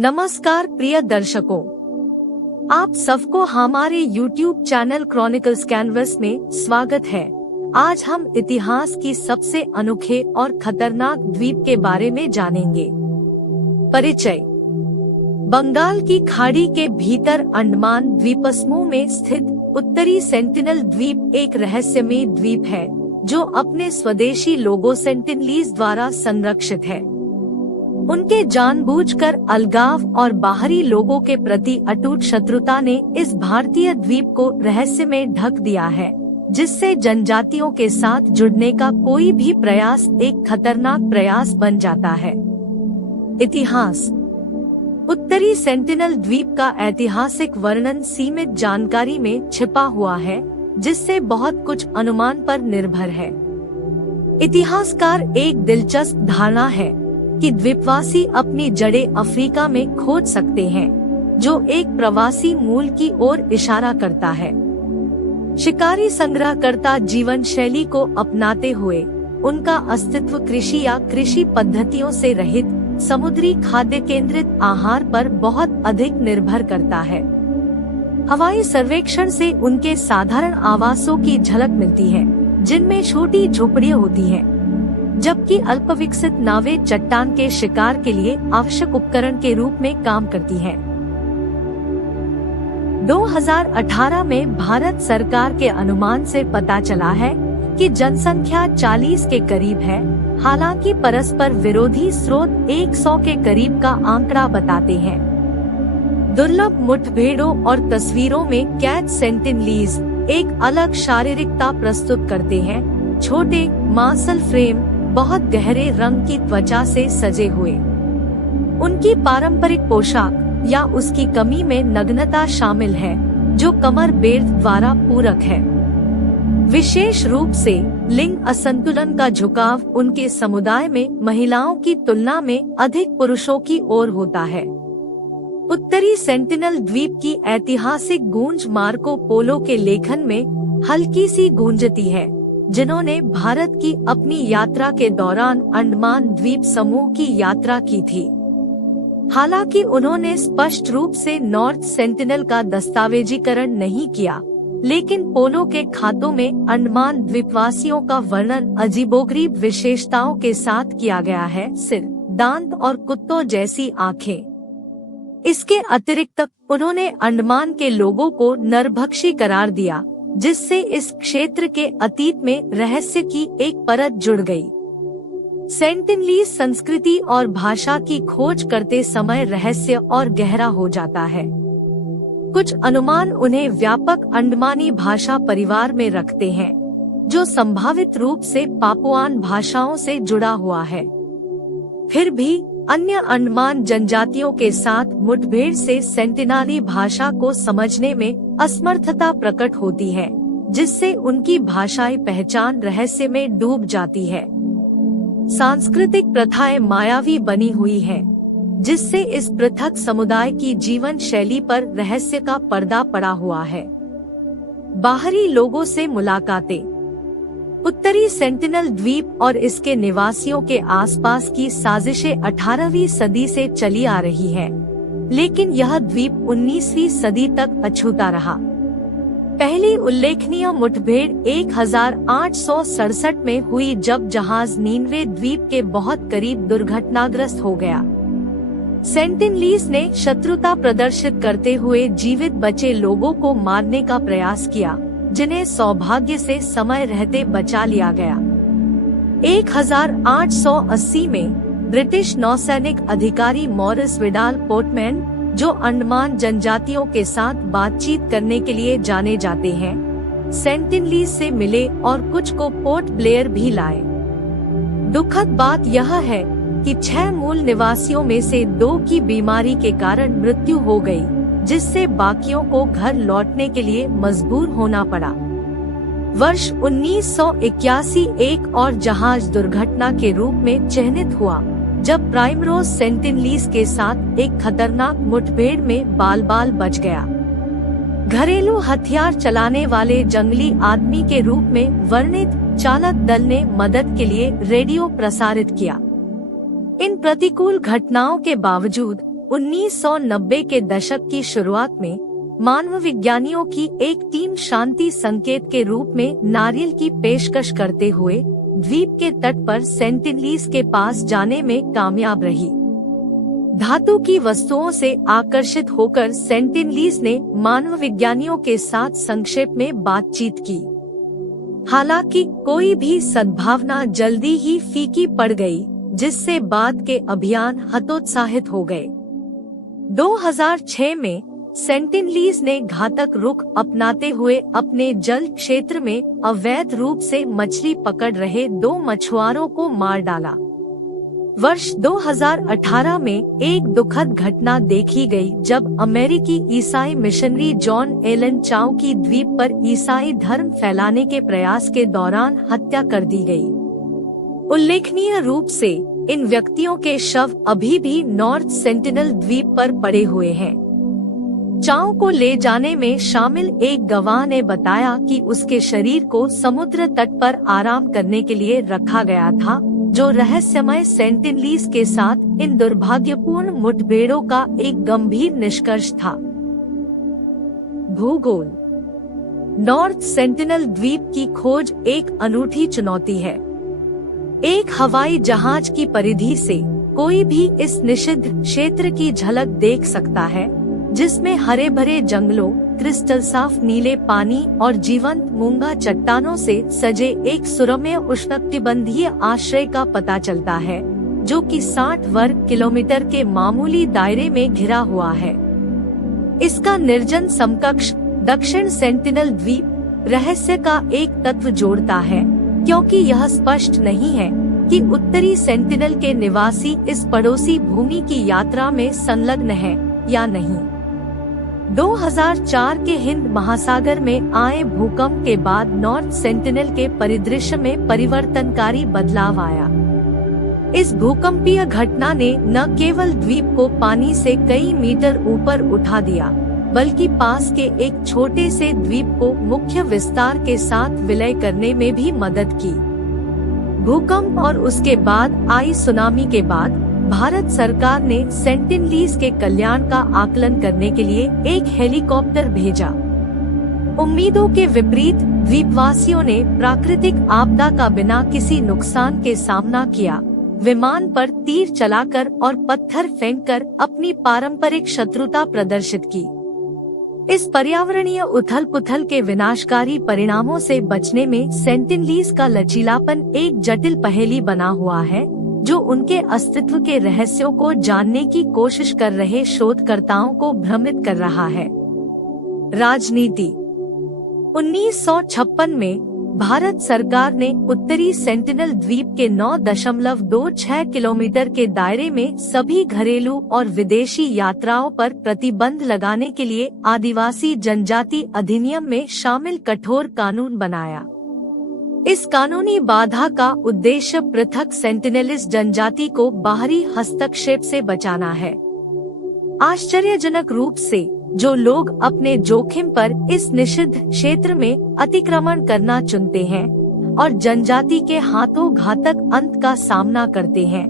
नमस्कार प्रिय दर्शकों, आप सबको हमारे YouTube चैनल क्रॉनिकल्स कैनवस में स्वागत है। आज हम इतिहास की सबसे अनोखे और खतरनाक द्वीप के बारे में जानेंगे। परिचय। बंगाल की खाड़ी के भीतर अंडमान द्वीपसमूह में स्थित उत्तरी सेंटिनल द्वीप एक रहस्यमय द्वीप है जो अपने स्वदेशी लोगों सेंटिनलीज द्वारा संरक्षित है। उनके जानबूझकर अलगाव और बाहरी लोगों के प्रति अटूट शत्रुता ने इस भारतीय द्वीप को रहस्य में ढक दिया है, जिससे जनजातियों के साथ जुड़ने का कोई भी प्रयास एक खतरनाक प्रयास बन जाता है। इतिहास। उत्तरी सेंटिनल द्वीप का ऐतिहासिक वर्णन सीमित जानकारी में छिपा हुआ है, जिससे बहुत कुछ अनुमान पर निर्भर है। इतिहासकार एक दिलचस्प धारणा है कि द्वीपवासी अपनी जड़ें अफ्रीका में खोज सकते हैं, जो एक प्रवासी मूल की ओर इशारा करता है। शिकारी संग्रहकर्ता जीवन शैली को अपनाते हुए उनका अस्तित्व कृषि या कृषि पद्धतियों से रहित समुद्री खाद्य केंद्रित आहार पर बहुत अधिक निर्भर करता है। हवाई सर्वेक्षण से उनके साधारण आवासों की झलक मिलती है, जिनमें छोटी झोपड़ियां होती हैं, जबकि अल्पविकसित नावें चट्टान के शिकार के लिए आवश्यक उपकरण के रूप में काम करती हैं। 2018 में भारत सरकार के अनुमान से पता चला है कि जनसंख्या 40 के करीब है। हालांकि परस्पर विरोधी स्रोत 100 के करीब का आंकड़ा बताते हैं। दुर्लभ मुठभेड़ों और तस्वीरों में कैद सेंटिनलीज एक अलग शारीरिकता प्रस्तुत करते हैं। छोटे मांसल फ्रेम, बहुत गहरे रंग की त्वचा से सजे हुए। उनकी पारंपरिक पोशाक या उसकी कमी में नग्नता शामिल है, जो कमर बेल्ट द्वारा पूरक है। विशेष रूप से लिंग असंतुलन का झुकाव उनके समुदाय में महिलाओं की तुलना में अधिक पुरुषों की ओर होता है। उत्तरी सेंटिनल द्वीप की ऐतिहासिक गूंज मार्को पोलो के लेखन में हल्की सी गूंजती है, जिन्होंने भारत की अपनी यात्रा के दौरान अंडमान द्वीप समूह की यात्रा की थी। हालांकि उन्होंने स्पष्ट रूप से नॉर्थ सेंटिनल का दस्तावेजीकरण नहीं किया, लेकिन पोलो के खातों में अंडमान द्वीपवासियों का वर्णन अजीबोगरीब विशेषताओं के साथ किया गया है। सिर, दांत और कुत्तों जैसी आँखें। इसके अतिरिक्त उन्होंने अंडमान के लोगों को नरभक्षी करार दिया, जिससे इस क्षेत्र के अतीत में रहस्य की एक परत जुड़ गई। सेंटिनलीज संस्कृति और भाषा की खोज करते समय रहस्य और गहरा हो जाता है। कुछ अनुमान उन्हें व्यापक अंडमानी भाषा परिवार में रखते हैं, जो संभावित रूप से पापुआन भाषाओं से जुड़ा हुआ है। फिर भी अन्य अंडमान जनजातियों के साथ मुठभेड़ से सेंटिनाली भाषा को समझने में असमर्थता प्रकट होती है, जिससे उनकी भाषाई पहचान रहस्य में डूब जाती है। सांस्कृतिक प्रथाएं मायावी बनी हुई हैं, जिससे इस पृथक समुदाय की जीवन शैली पर रहस्य का पर्दा पड़ा हुआ है। बाहरी लोगों से मुलाकातें। उत्तरी सेंटिनल द्वीप और इसके निवासियों के आसपास की साजिशें 18वीं सदी से चली आ रही है, लेकिन यह द्वीप 19वीं सदी तक अछूता रहा। पहली उल्लेखनीय मुठभेड़ 1867 में हुई, जब जहाज नीनवे द्वीप के बहुत करीब दुर्घटनाग्रस्त हो गया। सेंटिनलीज ने शत्रुता प्रदर्शित करते हुए जीवित बचे लोगों को मारने का प्रयास किया, जिन्हें सौभाग्य से समय रहते बचा लिया गया। 1880 में ब्रिटिश नौसैनिक अधिकारी मॉरिस विडाल पोर्टमैन, जो अंडमान जनजातियों के साथ बातचीत करने के लिए जाने जाते हैं, सेंटिनलीज से मिले और कुछ को पोर्ट ब्लेयर भी लाए। दुखद बात यह है कि 6 मूल निवासियों में से 2 की बीमारी के कारण मृत्यु हो गई, जिससे बाकियों को घर लौटने के लिए मजबूर होना पड़ा। वर्ष 1981 एक और जहाज दुर्घटना के रूप में चिन्हित हुआ, जब प्राइमरोज सेंटिनलीज के साथ एक खतरनाक मुठभेड़ में बाल बच गया। घरेलू हथियार चलाने वाले जंगली आदमी के रूप में वर्णित चालक दल ने मदद के लिए रेडियो प्रसारित किया। इन प्रतिकूल घटनाओं के बावजूद 1990 के दशक की शुरुआत में मानव विज्ञानियों की एक टीम शांति संकेत के रूप में नारियल की पेशकश करते हुए द्वीप के तट पर सेंटिनलीज के पास जाने में कामयाब रही। धातु की वस्तुओं से आकर्षित होकर सेंटिनलीज ने मानव विज्ञानियों के साथ संक्षेप में बातचीत की। हालांकि कोई भी सद्भावना जल्दी ही फीकी पड़ गई, जिससे बाद के अभियान हतोत्साहित हो गए। 2006 में सेंटिनलीज ने घातक रुख अपनाते हुए अपने जल क्षेत्र में अवैध रूप से मछली पकड़ रहे 2 मछुआरों को मार डाला। वर्ष 2018 में एक दुखद घटना देखी गई जब अमेरिकी ईसाई मिशनरी जॉन एलन चाउ की द्वीप पर ईसाई धर्म फैलाने के प्रयास के दौरान हत्या कर दी गई। उल्लेखनीय रूप से इन व्यक्तियों के शव अभी भी नॉर्थ सेंटिनल द्वीप पर पड़े हुए हैं। चाउ को ले जाने में शामिल एक गवाह ने बताया कि उसके शरीर को समुद्र तट पर आराम करने के लिए रखा गया था, जो रहस्यमय सेंटिनलीज के साथ इन दुर्भाग्यपूर्ण मुठभेड़ों का एक गंभीर निष्कर्ष था। भूगोल। नॉर्थ सेंटिनल द्वीप की खोज एक अनूठी चुनौती है। एक हवाई जहाज की परिधि से कोई भी इस निषिद्ध क्षेत्र की झलक देख सकता है, जिसमें हरे भरे जंगलों, क्रिस्टल साफ नीले पानी और जीवंत मूंगा चट्टानों से सजे एक सुरम्य उष्णकटिबंधीय आश्रय का पता चलता है, जो कि 60 वर्ग किलोमीटर के मामूली दायरे में घिरा हुआ है। इसका निर्जन समकक्ष दक्षिण सेंटिनल द्वीप रहस्य का एक तत्व जोड़ता है, क्योंकि यह स्पष्ट नहीं है कि उत्तरी सेंटिनल के निवासी इस पड़ोसी भूमि की यात्रा में संलग्न है या नहीं। 2004 के हिंद महासागर में आए भूकंप के बाद नॉर्थ सेंटिनल के परिदृश्य में परिवर्तनकारी बदलाव आया। इस भूकंपीय घटना ने न केवल द्वीप को पानी से कई मीटर ऊपर उठा दिया, बल्कि पास के एक छोटे से द्वीप को मुख्य विस्तार के साथ विलय करने में भी मदद की। भूकंप और उसके बाद आई सुनामी के बाद भारत सरकार ने सेंटिनलीज के कल्याण का आकलन करने के लिए एक हेलीकॉप्टर भेजा। उम्मीदों के विपरीत द्वीपवासियों ने प्राकृतिक आपदा का बिना किसी नुकसान के सामना किया, विमान पर तीर चलाकर और पत्थर फेंककर अपनी पारंपरिक शत्रुता प्रदर्शित की। इस पर्यावरणीय उथल-पुथल के विनाशकारी परिणामों से बचने में सेंटिनलीज का लचीलापन एक जटिल पहेली बना हुआ है, जो उनके अस्तित्व के रहस्यों को जानने की कोशिश कर रहे शोधकर्ताओं को भ्रमित कर रहा है। राजनीति। 1956 में भारत सरकार ने उत्तरी सेंटिनल द्वीप के 9.26 किलोमीटर के दायरे में सभी घरेलू और विदेशी यात्राओं पर प्रतिबंध लगाने के लिए आदिवासी जनजाति अधिनियम में शामिल कठोर कानून बनाया। इस कानूनी बाधा का उद्देश्य पृथक सेंटिनलिस्ट जनजाति को बाहरी हस्तक्षेप से बचाना है। आश्चर्यजनक रूप से जो लोग अपने जोखिम पर इस निषिद्ध क्षेत्र में अतिक्रमण करना चुनते हैं और जनजाति के हाथों घातक अंत का सामना करते हैं,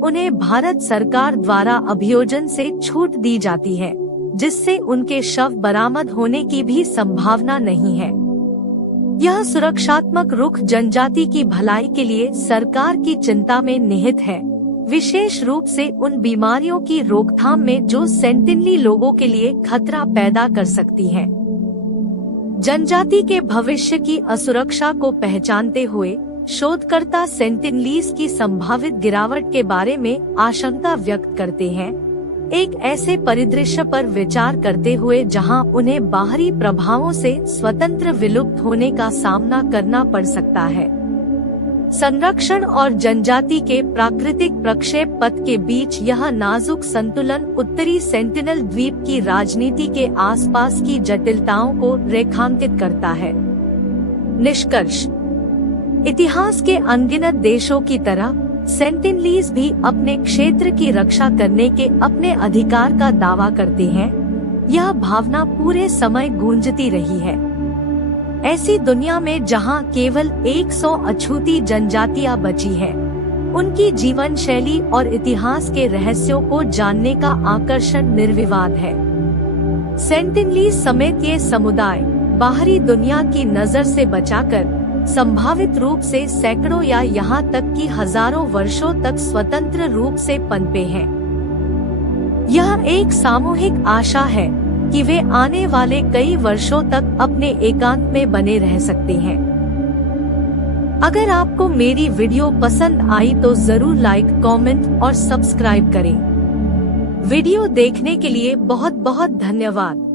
उन्हें भारत सरकार द्वारा अभियोजन से छूट दी जाती है, जिससे उनके शव बरामद होने की भी संभावना नहीं है। यह सुरक्षात्मक रुख जनजाति की भलाई के लिए सरकार की चिंता में निहित है, विशेष रूप से उन बीमारियों की रोकथाम में जो सेंटिनली लोगों के लिए खतरा पैदा कर सकती हैं। जनजाति के भविष्य की असुरक्षा को पहचानते हुए शोधकर्ता सेंटिनलीज की संभावित गिरावट के बारे में आशंका व्यक्त करते हैं, एक ऐसे परिदृश्य पर विचार करते हुए जहां उन्हें बाहरी प्रभावों से स्वतंत्र विलुप्त होने का सामना करना पड़ सकता है। संरक्षण और जनजाति के प्राकृतिक प्रक्षेप पथ के बीच यह नाजुक संतुलन उत्तरी सेंटिनल द्वीप की राजनीति के आसपास की जटिलताओं को रेखांकित करता है। निष्कर्ष। इतिहास के अनगिनत देशों की तरह सेंटिनलीज भी अपने क्षेत्र की रक्षा करने के अपने अधिकार का दावा करते हैं। यह भावना पूरे समय गूंजती रही है। ऐसी दुनिया में जहां केवल 100 अछूती जनजातियां बची हैं, उनकी जीवन शैली और इतिहास के रहस्यों को जानने का आकर्षण निर्विवाद है। सेंटिनली समेत ये समुदाय बाहरी दुनिया की नजर से बचाकर संभावित रूप से सैकड़ों या यहाँ तक कि हजारों वर्षों तक स्वतंत्र रूप से पनपे हैं। यह एक सामूहिक आशा है कि वे आने वाले कई वर्षों तक अपने एकांत में बने रह सकते हैं। अगर आपको मेरी वीडियो पसंद आई तो जरूर लाइक, कमेंट और सब्सक्राइब करें। वीडियो देखने के लिए बहुत बहुत धन्यवाद।